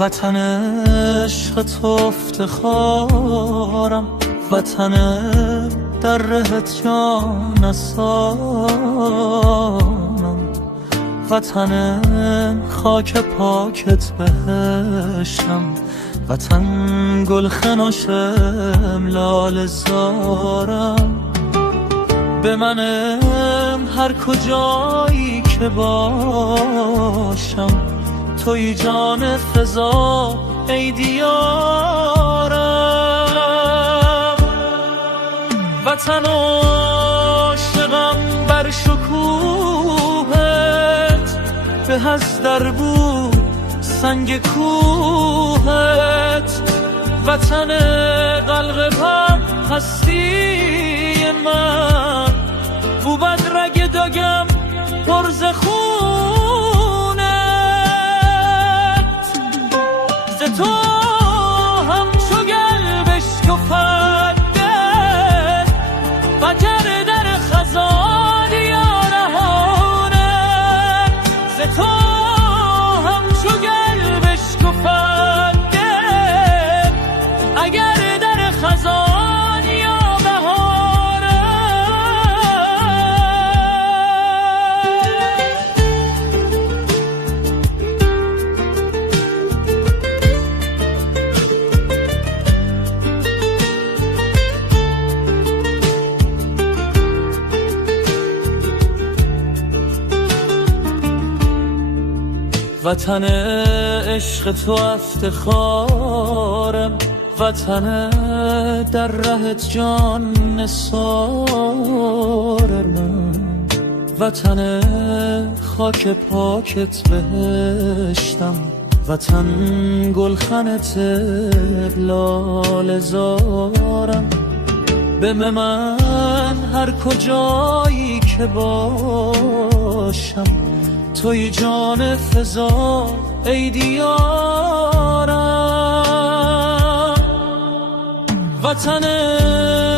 وطن عشق تو افتخارم، وطن در رهت جان نثارم، وطن خاک پاکت بهشتم، وطن گلخن و شملال زارم. به منم هر کجایی که باشم، توی جان فضا ای دیارم. وطن عاشقم بر شکوهت، به از در بود سنگ کوهت. وطن قلقم هستی من، بود رگ داگم پرز خونت. ز تو همچو گل بشکفته بجر در خزان یارهانه. ز تو همچو گل بشکفته اگر در خزان یا بهاره. وطن عشق تو افتخارم، وطن در رهت جان نثارم، وطن خاک پاکت بهشتم، وطن گلخنت لاله زارم. به من هر کجایی که باشم، توی جان فضا ای دیارم. وطن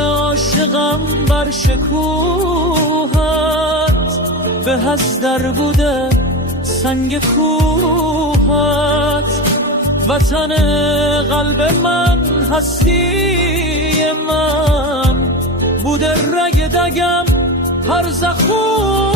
عاشقم بر شکوهت، به از در بوده سنگ کوهت. وطن قلب من هستی من، بوده رگ دگم هر زخون.